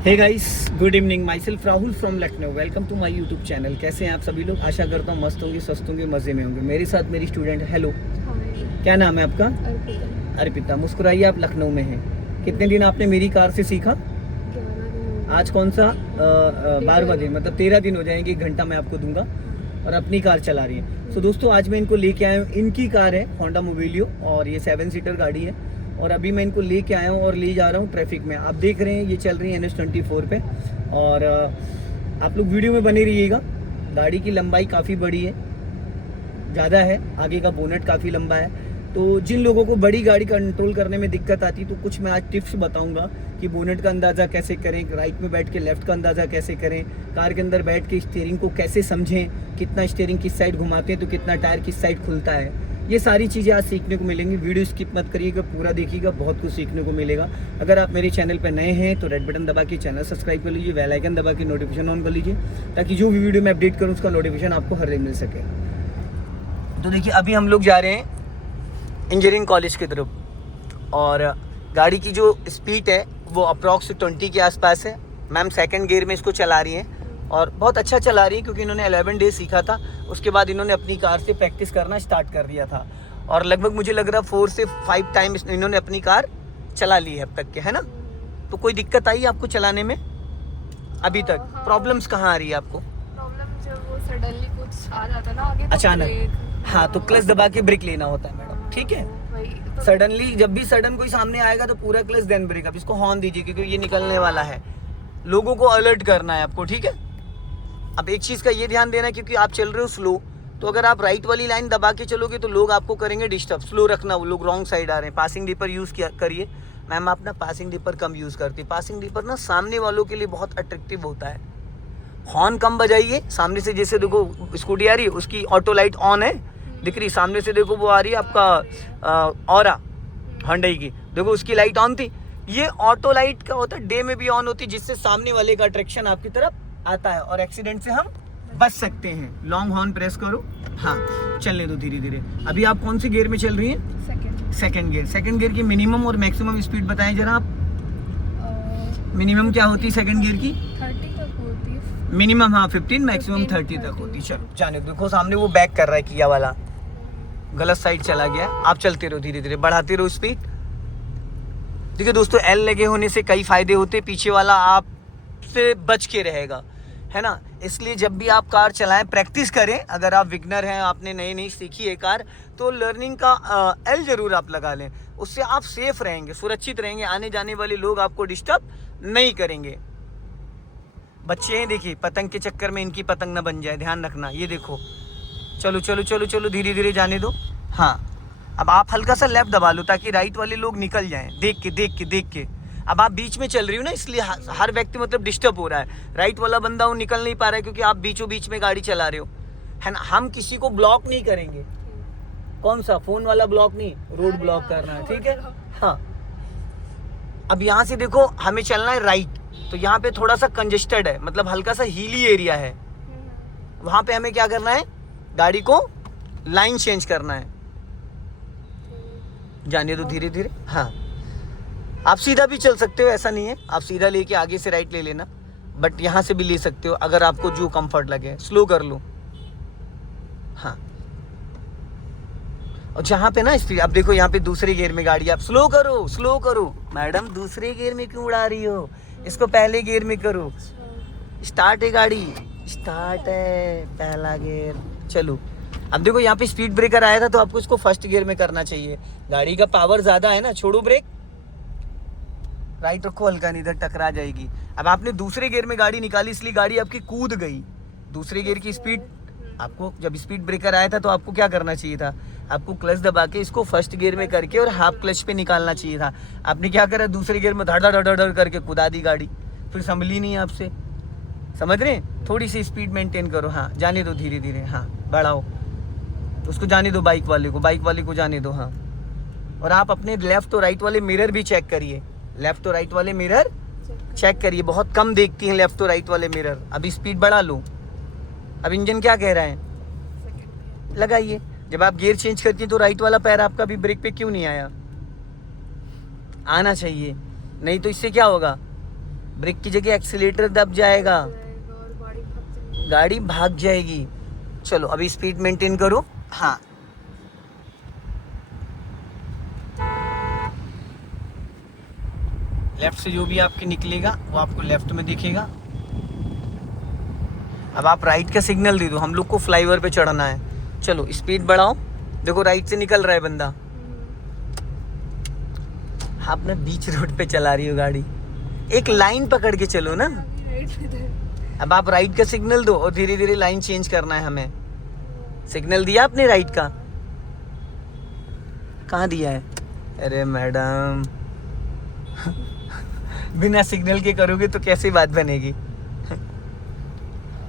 Hey guys, good evening. Myself Rahul from Lucknow. Welcome to my YouTube channel. कैसे हैं आप सभी लोग? आशा करता हूँ मस्त होंगे, स्वस्थ होंगे, मज़े में होंगे। मेरे साथ मेरी स्टूडेंट। हेलो, क्या नाम है आपका? अर्पिता। अर्पिता। मुस्कुराइए, आप लखनऊ में हैं। कितने दिन आपने मेरी कार से सीखा? आज कौन सा 12वां दिन, मतलब 13 दिन हो जाएंगे। 1 घंटा मैं आपको दूंगा और अपनी कार चला रही है। तो दोस्तों, आज मैं इनको लेके आया हूँ। इनकी कार है होंडा मोबिलियो और ये 7 सीटर गाड़ी है। और अभी मैं इनको लेके आया हूँ और ले जा रहा हूँ ट्रैफिक में। आप देख रहे हैं ये चल रही है NH24 पे। और आप लोग वीडियो में बने रहिएगा। गाड़ी की लंबाई काफ़ी बड़ी है, ज़्यादा है। आगे का बोनट काफ़ी लंबा है। तो जिन लोगों को बड़ी गाड़ी कंट्रोल करने में दिक्कत आती, तो कुछ मैं आज टिप्स बताऊंगा कि बोनट का अंदाज़ा कैसे करें, राइट में बैठ के लेफ्ट का अंदाज़ा कैसे करें, कार के अंदर बैठ के स्टीयरिंग को कैसे समझें, कितना स्टीयरिंग किस साइड घुमाते हैं तो कितना टायर किस साइड खुलता है। ये सारी चीज़ें आज सीखने को मिलेंगी। वीडियो स्किप मत करिएगा, पूरा देखिएगा, बहुत कुछ सीखने को मिलेगा। अगर आप मेरे चैनल पर नए हैं तो रेड बटन दबा के चैनल सब्सक्राइब कर लीजिए, बेल आइकन दबा के नोटिफिकेशन ऑन कर लीजिए, ताकि जो भी वीडियो मैं अपडेट करूँ उसका नोटिफिकेशन आपको हर दिन मिल सके। तो देखिए, अभी हम लोग जा रहे हैं इंजीनियरिंग कॉलेज की तरफ और गाड़ी की जो स्पीड है वो अप्रॉक्स 20 के आसपास है। मैम सेकंड गियर में इसको चला रही हैं और बहुत अच्छा चला रही है, क्योंकि इन्होंने 11 डेज सीखा था। उसके बाद इन्होंने अपनी कार से प्रैक्टिस करना स्टार्ट कर दिया था और लगभग मुझे लग रहा 4 से 5 टाइम इन्होंने अपनी कार चला ली है अब तक के, है ना? तो कोई दिक्कत आई आपको चलाने में अभी तक? हाँ। प्रॉब्लम्स कहाँ आ रही है आपको? प्रॉब्लम जब वो सडनली कुछ आ जाता ना आगे, तो अचानक। ब्रेक। हाँ, तो क्लच दबा के ब्रेक लेना होता है मैडम, ठीक है? वही तो सडनली जब भी सडन कोई सामने आएगा तो पूरा क्लच देन ब्रेक। अब इसको हॉर्न दीजिए, क्योंकि ये निकलने वाला है। लोगों को अलर्ट करना है आपको, ठीक है? अब एक चीज़ का ये ध्यान देना है, क्योंकि आप चल रहे हो स्लो, तो अगर आप राइट वाली लाइन दबा के चलोगे तो लोग आपको करेंगे डिस्टर्ब। स्लो रखना, वो लोग रॉन्ग साइड आ रहे हैं। पासिंग डिपर यूज़ किया करिए। मैम आप ना पासिंग डिपर कम यूज़ करती। पासिंग डिपर ना सामने वालों के लिए बहुत अट्रैक्टिव होता है। हॉर्न कम बजाइए। सामने से जैसे देखो स्कूटी आ रही है, उसकी ऑटो लाइट ऑन है, दिख रही। सामने से देखो वो आ रही है आपका ऑरा हुंडई की, देखो उसकी लाइट ऑन थी। ये ऑटो लाइट का होता है, डे में भी ऑन होती है, जिससे सामने वाले का अट्रैक्शन आपकी तरफ आता है और एक्सीडेंट से हम बच सकते हैं। लॉन्ग हॉर्न प्रेस करो। हाँ, चलने दो धीरे धीरे। अभी आप कौन सी गियर में चल रही हैं? Second gear. सेकंड गियर की मिनिमम और मैक्सिमम स्पीड बताएं जरा आप। मिनिमम क्या होती है सेकंड गियर की? 30 तक होती है। मिनिमम हाँ 15, मैक्सिमम 30 तक होती है। चलो जाने दो। देखो सामने वो बैक कर रहा है, किया वाला गलत साइड चला गया। आप चलते रहो धीरे धीरे, बढ़ाते रहो स्पीड। देखिए दोस्तों, एल लगे होने से कई फायदे होते। पीछे वाला आपसे बच के रहेगा, है ना? इसलिए जब भी आप कार चलाएं, प्रैक्टिस करें। अगर आप बिगनर हैं, आपने नई सीखी है कार, तो लर्निंग का एल जरूर आप लगा लें। उससे आप सेफ रहेंगे, सुरक्षित रहेंगे। आने जाने वाले लोग आपको डिस्टर्ब नहीं करेंगे। बच्चे हैं, देखिए पतंग के चक्कर में इनकी पतंग ना बन जाए, ध्यान रखना। ये देखो, चलो चलो चलो चलो, धीरे धीरे जाने दो। हाँ, अब आप हल्का सा लेफ्ट दबा लो ताकि राइट वाले लोग निकल जाएं। देख के देख के देख के। अब आप बीच में चल रही हो ना, इसलिए हर व्यक्ति मतलब डिस्टर्ब हो रहा है। राइट वाला बंदा वो निकल नहीं पा रहा है, क्योंकि आप बीचों बीच में गाड़ी चला रहे हो, है ना? हम किसी को ब्लॉक नहीं करेंगे। कौन सा फोन वाला ब्लॉक नहीं, रोड ब्लॉक करना है, ठीक है? हाँ, अब यहाँ से देखो, हमें चलना है राइट, तो यहाँ पे थोड़ा सा कंजेस्टेड है, मतलब हल्का सा हीली एरिया है। वहां पे हमें क्या करना है? गाड़ी को लाइन चेंज करना है। जाने दो धीरे धीरे। हाँ, आप सीधा भी चल सकते हो, ऐसा नहीं है। आप सीधा लेके आगे से राइट ले लेना, बट यहाँ से भी ले सकते हो, अगर आपको जो कंफर्ट लगे। स्लो कर लो। हाँ, और जहाँ पे ना स्पीड, अब देखो यहाँ पे दूसरे गियर में गाड़ी, आप स्लो करो स्लो करो। मैडम दूसरे गियर में क्यों उड़ा रही हो? इसको पहले गियर में करो। स्टार्ट है गाड़ी, स्टार्ट है, पहला गियर। चलो, अब देखो यहाँ पे स्पीड ब्रेकर आया था, तो आपको इसको फर्स्ट गियर में करना चाहिए। गाड़ी का पावर ज्यादा है ना, छोड़ो ब्रेक, राइट रखो, हल्का नहीं, इधर टकरा जाएगी। अब आपने दूसरे गियर में गाड़ी निकाली, इसलिए गाड़ी आपकी कूद गई। दूसरे गियर की स्पीड, आपको जब स्पीड ब्रेकर आया था तो आपको क्या करना चाहिए था? आपको क्लच दबा के इसको फर्स्ट गियर में करके और हाफ क्लच पे निकालना चाहिए था। आपने क्या करा? दूसरे गियर में धड़ धड़ धड़ धड़ करके कुदा दी गाड़ी, फिर संभली नहीं आपसे। समझ रहे हैं? थोड़ी सी स्पीड मेंटेन करो। हाँ, जाने दो धीरे धीरे। हाँ, बढ़ाओ उसको, जाने दो बाइक वाले को जाने दो। हाँ, और आप अपने लेफ्ट और राइट वाले मिरर भी चेक करिए। लेफ्ट और राइट वाले मिरर चेक करिए, बहुत कम देखती हैं लेफ्ट और राइट वाले मिरर। अभी स्पीड बढ़ा लो। अब इंजन क्या कह रहा है? लगाइए। जब आप गियर चेंज करती हैं तो राइट वाला पैर आपका भी ब्रेक पे क्यों नहीं आया? आना चाहिए, नहीं तो इससे क्या होगा? ब्रेक की जगह एक्सीलेटर दब जाएगा, और गाड़ी भाग जाएगी। गाड़ी भाग जाएगी। चलो अभी स्पीड मेंटेन करो। हाँ, लेफ्ट से जो भी आपके निकलेगा वो आपको लेफ्ट में दिखेगा। अब आप राइट का सिग्नल दे दो, हम लोग को फ्लाईओवर पे चढ़ना है। चलो स्पीड बढ़ाओ, देखो राइट से निकल रहा है बंदा। आप ना बीच रोड पे चला रही हो गाड़ी, एक लाइन पकड़ के चलो ना। राइट पे थे। अब आप राइट का सिग्नल दो और धीरे धीरे लाइन चेंज करना है हमें। सिग्नल दिया आपने राइट का? कहाँ दिया है? अरे मैडम बिना सिग्नल के करोगे तो कैसे बात बनेगी?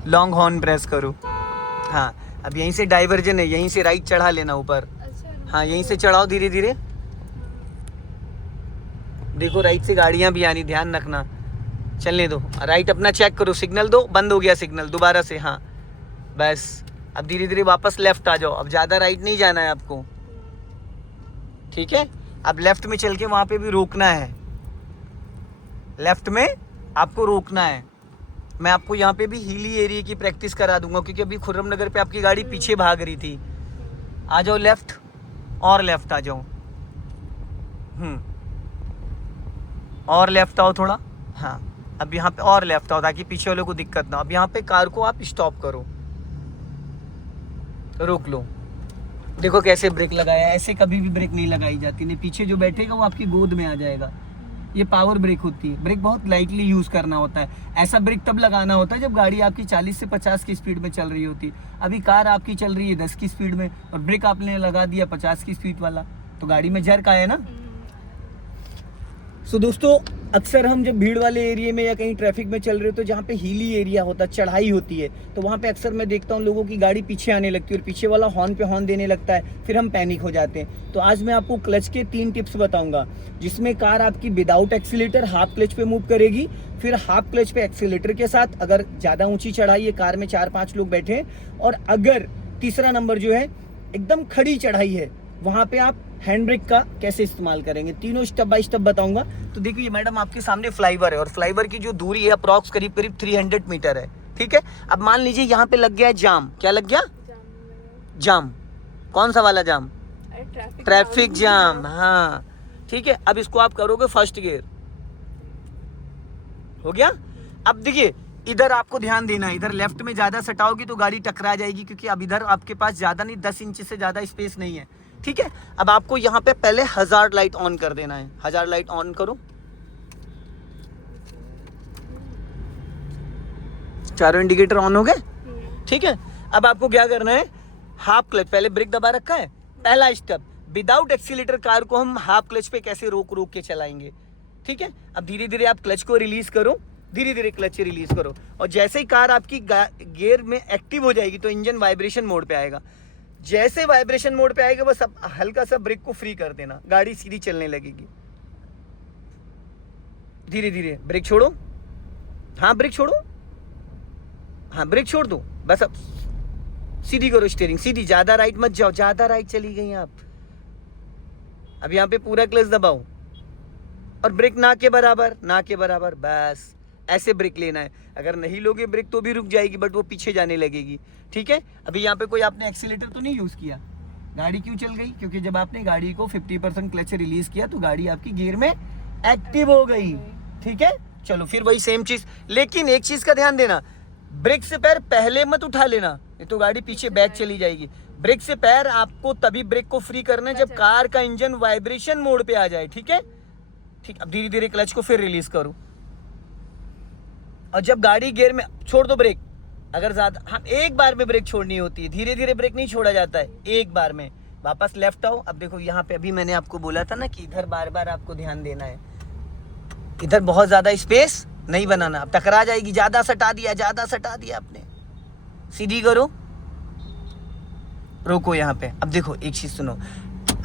लॉन्ग हॉर्न प्रेस करो। हाँ, अब यहीं से डाइवर्जन है, यहीं से राइट चढ़ा लेना ऊपर। अच्छा, हाँ, यहीं से चढ़ाओ धीरे धीरे। देखो राइट से गाड़ियां भी आनी, ध्यान रखना। चलने दो, राइट अपना चेक करो, सिग्नल दो। बंद हो गया सिग्नल, दोबारा से। हाँ बस, अब धीरे धीरे वापस लेफ्ट आ जाओ। अब ज़्यादा राइट नहीं जाना है आपको, ठीक है? अब लेफ्ट में चल के वहाँ पे भी रोकना है, लेफ्ट में आपको रोकना है। मैं आपको यहाँ पे भी हिली एरिया की प्रैक्टिस करा दूंगा, क्योंकि अभी खुर्रम नगर पे आपकी गाड़ी पीछे भाग रही थी। आ जाओ लेफ्ट, और लेफ्ट आ जाओ। और लेफ्ट आओ थोड़ा। हाँ, अब यहाँ पे और लेफ्ट आओ ताकि पीछे वालों को दिक्कत ना हो। अब यहाँ पे कार को आप स्टॉप करो, रोक लो। देखो कैसे ब्रेक लगाया, ऐसे कभी भी ब्रेक नहीं लगाई जाती, नहीं पीछे जो बैठेगा वो आपकी गोद में आ जाएगा। ये पावर ब्रेक होती है, ब्रेक बहुत लाइटली यूज करना होता है। ऐसा ब्रेक तब लगाना होता है जब गाड़ी आपकी 40 से 50 की स्पीड में चल रही होती। अभी कार आपकी चल रही है 10 की स्पीड में और ब्रेक आपने लगा दिया 50 की स्पीड वाला, तो गाड़ी में जर्क आया ना। सो दोस्तों, अक्सर हम जब भीड़ वाले एरिया में या कहीं ट्रैफिक में चल रहे हो तो जहाँ पे हीली एरिया होता है, चढ़ाई होती है, तो वहाँ पे अक्सर मैं देखता हूँ लोगों की गाड़ी पीछे आने लगती है और पीछे वाला हॉर्न पे हॉर्न देने लगता है, फिर हम पैनिक हो जाते हैं। तो आज मैं आपको क्लच के 3 टिप्स बताऊंगा, जिसमें कार आपकी विदाउट एक्सीलेटर हाफ क्लच पे मूव करेगी, फिर हाफ क्लच पे एक्सीलेटर के साथ। अगर ज़्यादा ऊंची चढ़ाई है, कार में 4-5 लोग बैठे हैं, और अगर तीसरा नंबर जो है एकदम खड़ी चढ़ाई है, वहाँ पे आप हैंड ब्रेक का कैसे इस्तेमाल करेंगे। तीनों स्टेप बाय स्टेप बताऊंगा। तो देखिए मैडम, आपके सामने फ्लाईओवर है और फ्लाईओवर की जो दूरी है अप्रॉक्स करीब 300 मीटर है, ठीक है? अब मान लीजिए यहाँ पे लग गया है जाम। क्या लग गया? जाम। कौन सा वाला जाम? Traffic jam. हाँ ठीक है, अब इसको आप करोगे फर्स्ट गियर, हो गया। अब देखिए इधर आपको ध्यान देना है, इधर लेफ्ट में ज्यादा सटाओगी तो गाड़ी टकरा जाएगी, क्योंकि अब इधर आपके पास ज्यादा नहीं, 10 इंच से ज्यादा स्पेस नहीं है, ठीक है? अब आपको यहाँ पे पहले हजार्ड लाइट ऑन कर देना है। हजार्ड लाइट ऑन करो, चारों इंडिकेटर ऑन हो गए, ठीक है? अब आपको क्या करना है, हाफ क्लच, पहले ब्रेक दबा रखा है, पहला स्टेप, विदाउट एक्सीलेटर कार को हम हाफ क्लच पे कैसे रोक रोक के चलाएंगे, ठीक है? अब धीरे धीरे आप क्लच को रिलीज करो, धीरे धीरे क्लच रिलीज करो, और जैसे ही कार आपकी गियर में एक्टिव हो जाएगी तो इंजन वाइब्रेशन मोड पे आएगा। जैसे वाइब्रेशन मोड पे आएगा बस हल्का सा ब्रेक को फ्री कर देना, गाड़ी सीधी चलने लगेगी। धीरे धीरे ब्रेक छोड़ो। हाँ ब्रेक छोड़ो, हाँ ब्रेक छोड़ दो, बस अब सीधी करो स्टीयरिंग, सीधी, ज्यादा राइट मत जाओ, ज्यादा राइट चली गई आप। अब यहाँ पे पूरा क्लच दबाओ और ब्रेक ना के बराबर, ना के बराबर, बस ऐसे ब्रेक लेना है। अगर नहीं लोगे ब्रेक तो भी रुक जाएगी, बट वो पीछे जाने लगेगी, ठीक है? अभी यहाँ पे कोई आपने एक्सीलेटर तो नहीं यूज किया, गाड़ी क्यों चल गई? क्योंकि जब आपने गाड़ी को 50% क्लच रिलीज किया तो गाड़ी आपकी गियर में एक्टिव हो गई, ठीक है? चलो फिर वही सेम चीज, लेकिन एक चीज का ध्यान देना, ब्रेक से पैर पहले मत उठा लेना, ये तो गाड़ी पीछे बैक चली जाएगी। ब्रेक से पैर आपको तभी ब्रेक को फ्री करना है जब कार का इंजन वाइब्रेशन मोड पे आ जाए, ठीक है? ठीक, अब धीरे धीरे क्लच को फिर रिलीज करो, और जब गाड़ी गियर में, छोड़ दो ब्रेक। अगर ज्यादा, हाँ एक बार में ब्रेक छोड़नी होती है, धीरे धीरे ब्रेक नहीं छोड़ा जाता है, एक बार में। वापस लेफ्ट आओ। अब देखो यहाँ पे अभी मैंने आपको बोला था ना कि इधर बार बार आपको ध्यान देना है, इधर बहुत ज्यादा स्पेस नहीं बनाना, अब टकरा जाएगी। ज्यादा सटा दिया, ज्यादा सटा दिया आपने, सीधी करो, रोको यहाँ पे। अब देखो एक चीज सुनो,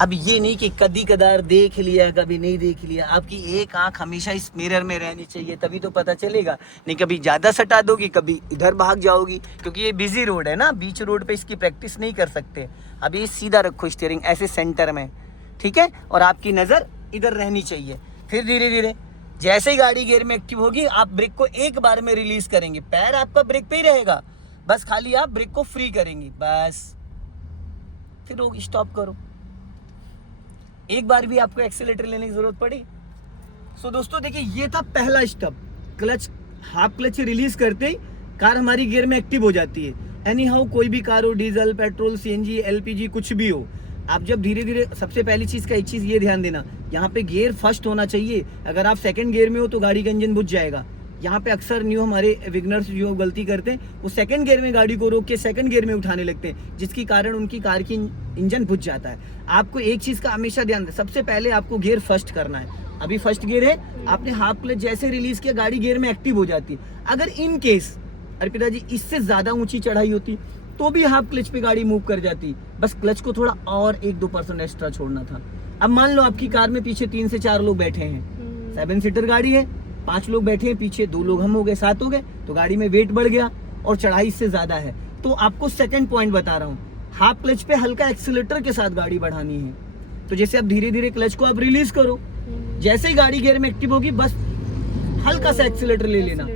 अब ये नहीं कि कभी कदार देख लिया कभी नहीं देख लिया, आपकी एक आंख हमेशा इस मिरर में रहनी चाहिए, तभी तो पता चलेगा। नहीं कभी ज्यादा सटा दोगी, कभी इधर भाग जाओगी, क्योंकि ये बिजी रोड है ना, बीच रोड पे इसकी प्रैक्टिस नहीं कर सकते। अभी सीधा रखो स्टीयरिंग ऐसे सेंटर में, ठीक है? और आपकी नजर इधर रहनी चाहिए। फिर धीरे धीरे जैसे ही गाड़ी गियर में एक्टिव होगी आप ब्रेक को एक बार में रिलीज करेंगे, पैर आपका ब्रेक पे ही रहेगा, बस खाली आप ब्रेक को फ्री करेंगे, बस फिर रोक स्टॉप करो। एक बार भी आपको एक्सीलेटर लेने की जरूरत पड़ी। सो दोस्तों देखिए, ये था पहला step. Clutch, half clutch release करते ही कार हमारी गियर में एक्टिव हो जाती है। एनी हाउ कोई भी कार हो, डीजल, पेट्रोल, सीएनजी, एलपीजी, कुछ भी हो, आप जब धीरे धीरे, सबसे पहली चीज का एक चीज ये ध्यान देना, यहाँ पे गियर फर्स्ट होना चाहिए। अगर आप सेकंड गियर में हो तो गाड़ी का इंजन बुझ जाएगा। यहाँ पे अक्सर न्यू हमारे विगनर्स जो गलती करते हैं, वो सेकंड गियर में गाड़ी को रोक के सेकंड गियर में उठाने लगते हैं, जिसके कारण उनकी कार की इंजन बुझ जाता है। आपको एक चीज का हमेशा ध्यान दें, सबसे पहले आपको गियर फर्स्ट करना है। अभी फर्स्ट गियर है, आपने हाफ क्लच जैसे रिलीज किया, गाड़ी गियर में एक्टिव हो जाती है। अगर इन केस अर्पिता जी इससे ज्यादा ऊंची चढ़ाई होती तो भी हाफ क्लच पे गाड़ी मूव कर जाती, बस क्लच को थोड़ा और 1-2% एक्स्ट्रा छोड़ना था। अब मान लो आपकी कार में पीछे 3 से 4 लोग बैठे हैं, 7 सीटर गाड़ी है, 5 लोग बैठे हैं पीछे, 2 लोग हम हो गए, 7 हो गए, तो गाड़ी में वेट बढ़ गया और चढ़ाई इससे ज्यादा है। तो आपको सेकंड पॉइंट बता रहा हूँ, हाफ क्लच पे हल्का एक्सीलेटर के साथ गाड़ी बढ़ानी है। तो जैसे आप धीरे धीरे क्लच को आप रिलीज करो, जैसे ही गाड़ी गियर में एक्टिव होगी बस हल्का सा एक्सीलेटर ले लेना।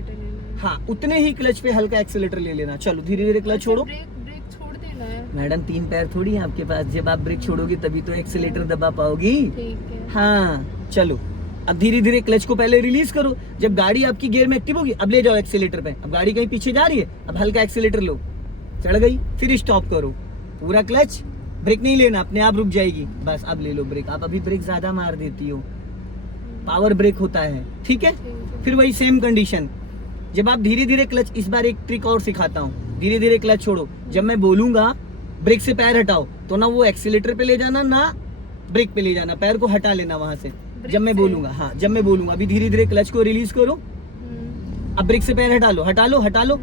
हाँ, उतने ही क्लच पे हल्का एक्सीलेटर ले लेना। चलो धीरे धीरे क्लच छोड़ो। ब्रेक छोड़ देना है मैडम, 3 पैर थोड़ी है आपके पास, जब आप ब्रेक छोड़ोगी तभी तो एक्सीलेटर दबा पाओगी। ठीक है। हाँ चलो, अब धीरे धीरे क्लच को पहले रिलीज करो। जब गाड़ी आपकी गियर में एक्टिव होगी, अब ले जाओ एक्सीलेटर पे। अब गाड़ी कहीं पीछे जा रही है, अब हल्का एक्सीलेटर लो, चढ़ गई, फिर स्टॉप करो, पूरा क्लच, ब्रेक नहीं लेना, अपने आप रुक जाएगी, बस अब ले लो ब्रेक। आप अभी ब्रेक ज्यादा मार देती हो, पावर ब्रेक होता है, ठीक है। फिर वही सेम कंडीशन, जब आप धीरे धीरे क्लच, इस बार एक ट्रिक और सिखाता हूँ, धीरे धीरे क्लच छोड़ो। जब मैं बोलूंगा ब्रेक से पैर हटाओ, तो ना वो एक्सीलेटर पे ले जाना ना ब्रेक पे ले जाना, पैर को हटा लेना वहां से जब मैं बोलूंगा। हाँ, जब मैं बोलूंगा, अभी धीरे धीरे क्लच को रिलीज करो, अब ब्रेक से पैर हटा लो, हटा लो, हटा लो।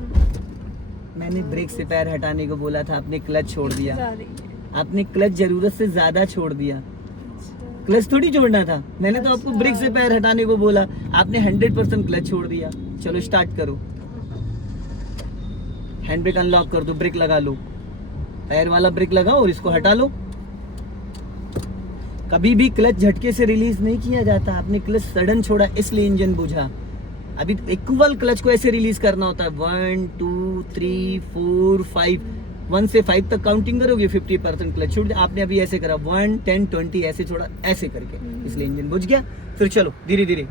मैंने ब्रेक से पैर हटाने को बोला था, आपने क्लच छोड़ दिया, आपने क्लच जरूरत से ज्यादा छोड़ दिया। क्लच थोड़ी छोड़ना था, मैंने तो आपको ब्रेक से पैर हटाने को बोला, आपने 100% क्लच छोड़ दिया। चलो स्टार्ट करो, हैंड ब्रेक अनलॉक कर दो, ब्रेक लगा लो, पैर वाला ब्रेक लगाओ और इसको हटा लो। कभी भी क्लच झटके से रिलीज नहीं किया जाता, आपने क्लच सडन छोड़ा इसलिए इंजन बुझा। अभी इक्वल क्लच को ऐसे रिलीज करना होता है, 1 2 3 4 5, 1 से 5 तक काउंटिंग करोगे, 50% क्लच छूट। आपने अभी ऐसे करा 1 10 20 ऐसे छोड़ा, ऐसे करके, इसलिए इंजन बुझ गया। फिर चलो धीरे धीरे,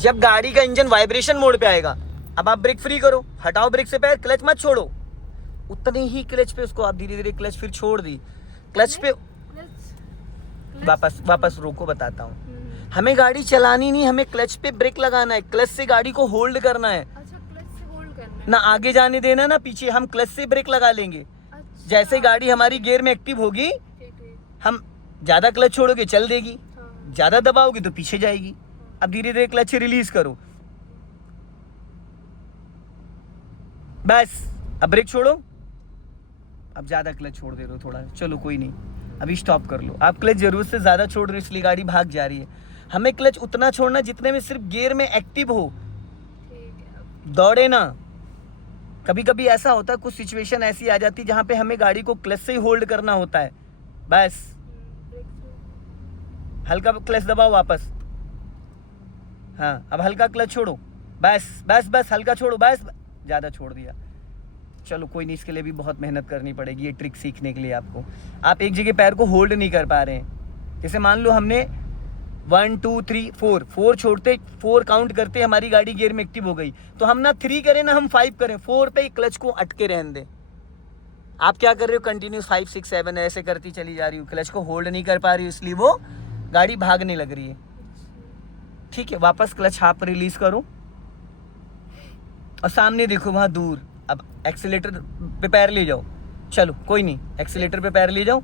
जब गाड़ी का इंजन वाइब्रेशन मोड पे आएगा, अब आप ब्रेक फ्री करो, हटाओ ब्रेक से पैर, क्लच मत छोड़ो, उतने ही क्लच पे उसको आप धीरे धीरे क्लच फिर छोड़ दी, क्लच पे वापस रोको, बताता हूँ। हमें गाड़ी चलानी नहीं, हमें क्लच पे ब्रेक लगाना है, क्लच से गाड़ी को होल्ड करना है। अच्छा, क्लच से होल्ड करना है, ना आगे जाने देना ना पीछे, हम क्लच से ब्रेक लगा लेंगे। अच्छा, जैसे गाड़ी हमारी गियर में एक्टिव होगी, ठीक है। हम ज्यादा क्लच छोड़ोगे चल देगी, हाँ। ज्यादा दबाओगे तो पीछे जाएगी। अब धीरे धीरे क्लच रिलीज करो, बस अब ब्रेक छोड़ो, अब ज्यादा क्लच छोड़ दे रहे हो थोड़ा, चलो कोई नहीं, अभी स्टॉप कर लो। आप क्लच जरूरत से ज्यादा छोड़ रहे हो इसलिए गाड़ी भाग जा रही है। हमें क्लच उतना छोड़ना जितने में सिर्फ गियर में एक्टिव हो, ठीक है। दौड़े ना। कभी कभी ऐसा होता है, कुछ सिचुएशन ऐसी आ जाती है जहां पे हमें गाड़ी को क्लच से ही होल्ड करना होता है, बस ब्रेक से हल्का क्लच दबाओ वापस। हाँ, अब हल्का क्लच छोड़ो, बस बस बस हल्का छोड़ो, बस ज्यादा छोड़ दिया। चलो कोई नहीं, इसके लिए भी बहुत मेहनत करनी पड़ेगी ये ट्रिक सीखने के लिए आपको। आप एक जगह पैर को होल्ड नहीं कर पा रहे हैं। जैसे मान लो हमने 1 2 3 4 छोड़ते, 4 काउंट करते हमारी गाड़ी गियर में एक्टिव हो गई, तो हम ना 3 करें ना हम 5 करें, 4 पे ही क्लच को अटके रहने दें। आप क्या कर रहे हो, कंटिन्यूस 5 6 7 ऐसे करती चली जा रही हो, क्लच को होल्ड नहीं कर पा रही हो, इसलिए वो गाड़ी भागने लग रही है। ठीक है, वापस क्लच हाफ रिलीज करो और सामने देखो वहां दूर। अब एक्सीलेटर पे पैर ले जाओ, चलो कोई नहीं, एक्सीलेटर पे पैर ले जाओ,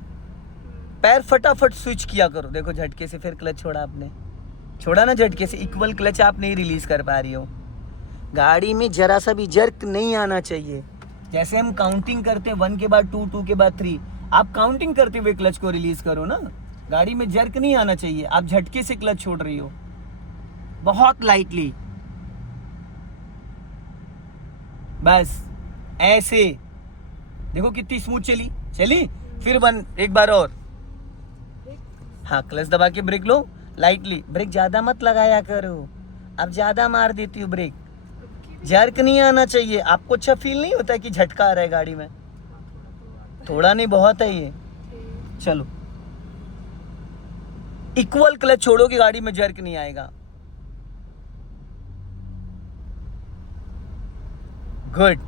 पैर फटाफट स्विच किया करो। देखो झटके से फिर क्लच छोड़ा आपने, छोड़ा ना झटके से, इक्वल क्लच आप नहीं रिलीज कर पा रही हो। गाड़ी में जरा सा भी जर्क नहीं आना चाहिए। जैसे हम काउंटिंग करते हैं 1 के बाद 2 2 के बाद 3, आप काउंटिंग करते हुए क्लच को रिलीज करो ना। गाड़ी में जर्क नहीं आना चाहिए, आप झटके से क्लच छोड़ रही हो, बहुत लाइटली, बस ऐसे। देखो कितनी स्मूथ चली चली। फिर 1 एक बार और, हाँ क्लच दबा के ब्रेक लो, लाइटली। ब्रेक ज्यादा मत लगाया करो, अब ज्यादा मार देती हो ब्रेक। जर्क नहीं आना चाहिए। आपको अच्छा फील नहीं होता है कि झटका आ रहा है गाड़ी में? थोड़ा नहीं, बहुत है ये। चलो, इक्वल क्लच छोड़ोगे गाड़ी में जर्क नहीं आएगा। गुड।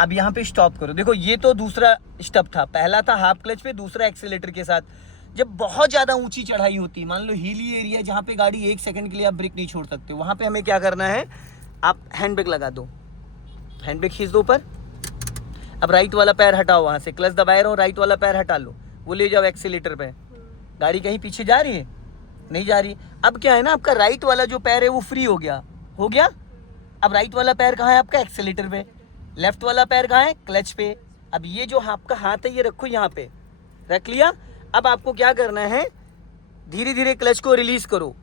अब यहाँ पे स्टॉप करो। देखो ये तो दूसरा स्टेप था, पहला था हाफ क्लच पे, दूसरा एक्सीलेटर के साथ। जब बहुत ज्यादा ऊंची चढ़ाई होती, मान लो हिली एरिया जहाँ पे गाड़ी 1 सेकंड के लिए आप ब्रेक नहीं छोड़ सकते, वहां पे हमें क्या करना है, आप हैंड ब्रेक लगा दो, हैंड ब्रेक खींच दो ऊपर। अब राइट वाला पैर हटाओ, वहां से क्लच दबाए रहो, राइट वाला पैर हटा लो, वो ले जाओ एक्सीलेटर पे। गाड़ी कहीं पीछे जा रही है? नहीं जा रही। अब क्या है ना, आपका राइट वाला जो पैर है वो फ्री हो गया, हो गया। अब राइट वाला पैर कहाँ है आपका? एक्सीलेटर पे। लेफ्ट वाला पैर कहाँ है? क्लच पे। अब ये जो आपका हाथ है ये रखो यहाँ पे, रख लिया। अब आपको क्या करना है, धीरे धीरे क्लच को रिलीज करो।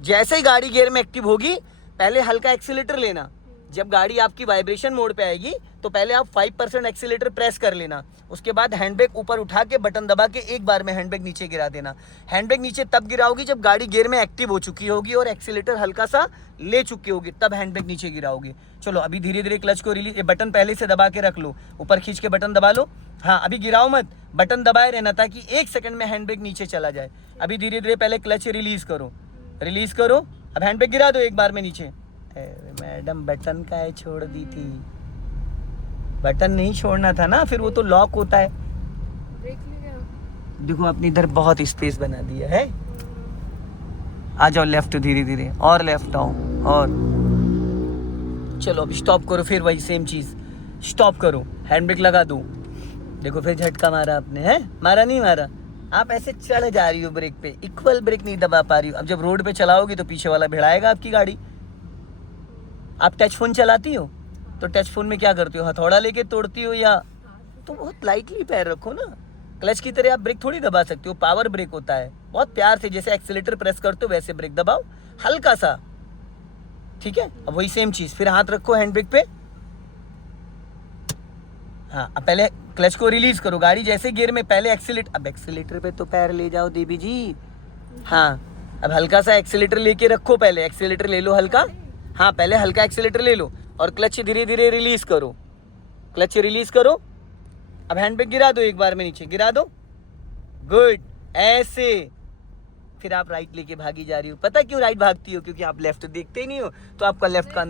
जैसे ही गाड़ी गियर में एक्टिव होगी, पहले हल्का एक्सीलेटर लेना। जब गाड़ी आपकी वाइब्रेशन मोड पे आएगी तो पहले आप 5% एक्सीलेटर प्रेस कर लेना। उसके बाद हैंड ब्रेक ऊपर उठा के बटन दबा के एक बार में हैंड ब्रेक नीचे गिरा देना। हैंड ब्रेक नीचे तब गिराओगी जब गाड़ी गियर में एक्टिव हो चुकी होगी और एक्सीलेटर हल्का सा ले चुकी होगी, तब हैंड ब्रेक नीचे गिराओगे। चलो अभी धीरे धीरे क्लच को रिलीज, बटन पहले से दबा के रख लो, ऊपर खींच के बटन दबा लो। हाँ, अभी गिराओ मत, बटन दबाए रहना ताकि 1 सेकंड में हैंड ब्रेक नीचे चला जाए। अभी धीरे धीरे पहले क्लच रिलीज करो, रिलीज करो। अब हैंड ब्रेक गिरा दो एक बार में नीचे। मैडम बटन का है, छोड़ दी थी। बटन नहीं छोड़ना था ना, फिर वो तो लॉक होता है। देखो अपनी इधर बहुत स्पेस बना दिया है। आ जाओ लेफ्ट, धीरे धीरे और लेफ्ट आओ, और चलो अब स्टॉप करो। फिर वही सेम चीज, स्टॉप करो, हैंड ब्रेक लगा दो। देखो फिर झटका मारा आपने, है मारा नहीं मारा? आप ऐसे चढ़ जा रही हो ब्रेक पे, इक्वल ब्रेक नहीं दबा पा रही हो। अब जब रोड पे चलाओगी तो पीछे वाला भिड़ाएगा आपकी गाड़ी। आप टच फोन चलाती हो तो टच फोन में क्या करती हो, हथौड़ा लेके तोड़ती हो या? तो बहुत लाइटली पैर रखो ना। क्लच की तरह आप ब्रेक थोड़ी दबा सकते हो, पावर ब्रेक होता है। बहुत प्यार से जैसे एक्सीलेटर प्रेस करते हो वैसे ब्रेक दबाओ, हल्का सा, ठीक है। अब वही सेम चीज, फिर हाथ रखो हैंड ब्रेक पे। हाँ, अब पहले क्लच को रिलीज करो, गाड़ी जैसे गियर में, पहले एक्सीलेटर, अब एक्सीलेटर पे तो पैर ले जाओ देवी जी। हाँ, अब हल्का सा एक्सीलेटर लेके रखो, पहले एक्सीलेटर ले लो हल्का। हाँ, पहले हल्का एक्सीलेटर ले लो और क्लच धीरे धीरे रिलीज करो, क्लच रिलीज करो। अब हैंड ब्रेक गिरा दो एक बार में नीचे, गिरा दो। गुड, ऐसे। फिर आप राइट लेके भागी जा रही हो। पता क्यों राइट भागती हो? क्योंकि आप लेफ्ट देखते ही नहीं हो, तो आपका लेफ्ट का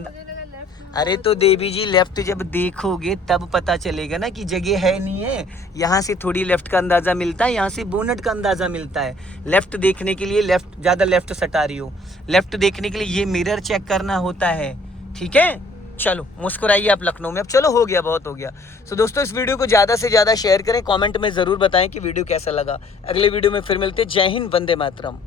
अरे तो देवी जी, लेफ्ट जब देखोगे तब पता चलेगा ना कि जगह है नहीं है। यहाँ से थोड़ी लेफ्ट का अंदाजा मिलता है, यहाँ से बोनट का अंदाजा मिलता है। लेफ्ट देखने के लिए लेफ्ट, ज्यादा लेफ्ट सटा रही हो, लेफ्ट देखने के लिए ये मिरर चेक करना होता है, ठीक है। चलो मुस्कुराइए आप लखनऊ में। अब चलो, हो गया, बहुत हो गया। सो दोस्तों, इस वीडियो को ज़्यादा से ज़्यादा शेयर करें, कमेंट में ज़रूर बताएं कि वीडियो कैसा लगा। अगले वीडियो में फिर मिलते हैं। जय हिंद, वंदे मातरम।